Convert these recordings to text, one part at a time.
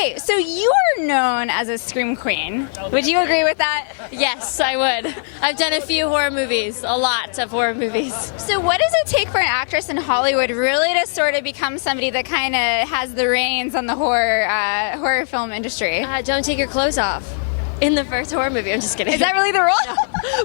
Okay, so you are known as a scream queen. Would you agree with that? Yes, I would. I've done a few horror movies, a lot of horror movies. So what does it take for an actress in Hollywood really to sort of become somebody that kind of has the reins on the horror film industry? Don't take your clothes off. In the first horror movie. I'm just kidding. Is that really the rule? No.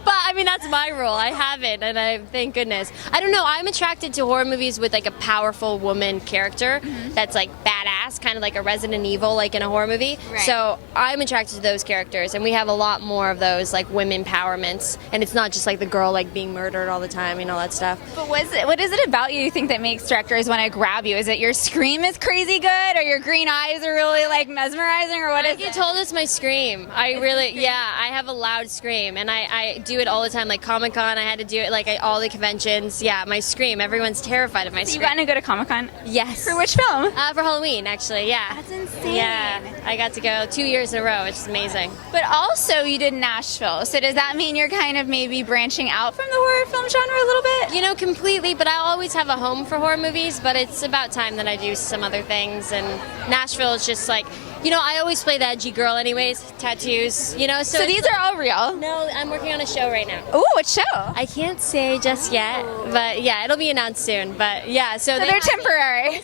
But I mean, that's my rule. I haven't, and I thank goodness. I don't know. I'm attracted to horror movies with like a powerful woman character that's like badass, kind of like a Resident Evil, like in a horror movie. Right. So I'm attracted to those characters, and we have a lot more of those like women empowerments. And it's not just like the girl like being murdered all the time, you know, that stuff. But what is it about you think that makes directors want to grab you? Is it your scream is crazy good, or your green eyes are really like mesmerizing, or what is it? You told us my scream. I have a loud scream, and I do it all the time. Like Comic-Con, I had to do it like all the conventions. Yeah, my scream. Everyone's terrified of my scream. You gotten to go to Comic-Con? Yes. For which film? For Halloween, actually, yeah. That's insane. Yeah, I got to go 2 years in a row, which is amazing. But also you did Nashville, so does that mean you're kind of maybe branching out from the horror film genre a little bit? You know, completely, but I always have a home for horror movies, but it's about time that I do some other things, and Nashville is just like, you know, I always play the edgy girl anyways, tattoos, you know. So these are all real? No, I'm working on a show right now. Ooh, what show? I can't say just yet, but yeah, it'll be announced soon. But yeah, so they're temporary.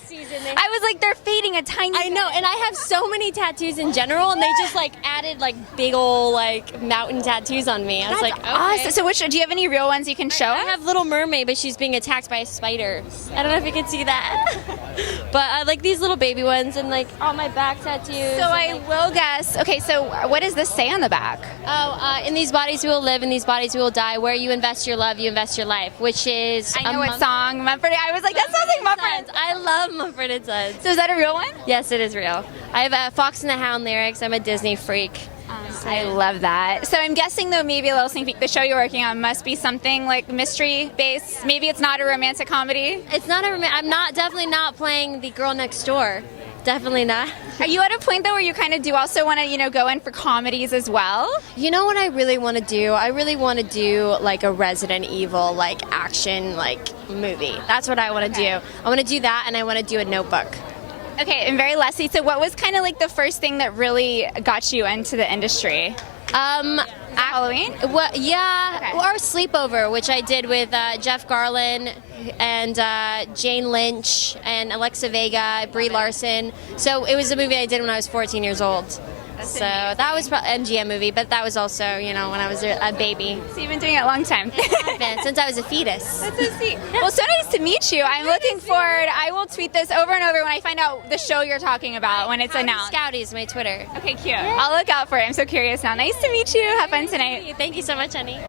I was like, they're fading a tiny I know, and I have so many tattoos in general, and they just like added like big old like mountain tattoos on me. I was like, okay. Awesome. So do you have any real ones you can show? I have Little Mermaid, but she's being attacked by a spider. I don't know if you can see that. But I like these little baby ones, and like all my back tattoos. So I will guess. Okay, so what does this say on the back? In these bodies we will live, in these bodies we will die. Where you invest your love, you invest your life, which is I know what song. Mumford. I was like, that sounds like Mumford. I love Mumford & Sons. So is that a real one? Yes, it is real. I have Fox and the Hound lyrics. I'm a Disney freak. I love that. So I'm guessing, though, maybe a little sneak peek, the show you're working on must be something like mystery-based. Maybe it's not a romantic comedy? It's not I'm definitely not playing the girl next door. Definitely not. Are you at a point, though, where you kind of do also want to, you know, go in for comedies as well? You know what I really want to do? I really want to do like a Resident Evil, like action, like movie. That's what I want to do. I want to do that, and I want to do a Notebook. Okay, and very lastly, so what was kind of like the first thing that really got you into the industry? Halloween? Well, yeah, or Sleepover, which I did with Jeff Garlin and Jane Lynch and Alexa Vega, Brie Larson. So it was a movie I did when I was 14 years old. So that was MGM movie, but that was also, you know, when I was a baby. So you've been doing it a long time. Since I was a fetus. That's so sweet. Well, so nice to meet you. I'm looking forward. I will tweet this over and over when I find out the show you're talking about when it's announced. Scouties, my Twitter. Okay, cute. I'll look out for it. I'm so curious now. Nice to meet you. Have fun tonight. Thank you so much, honey.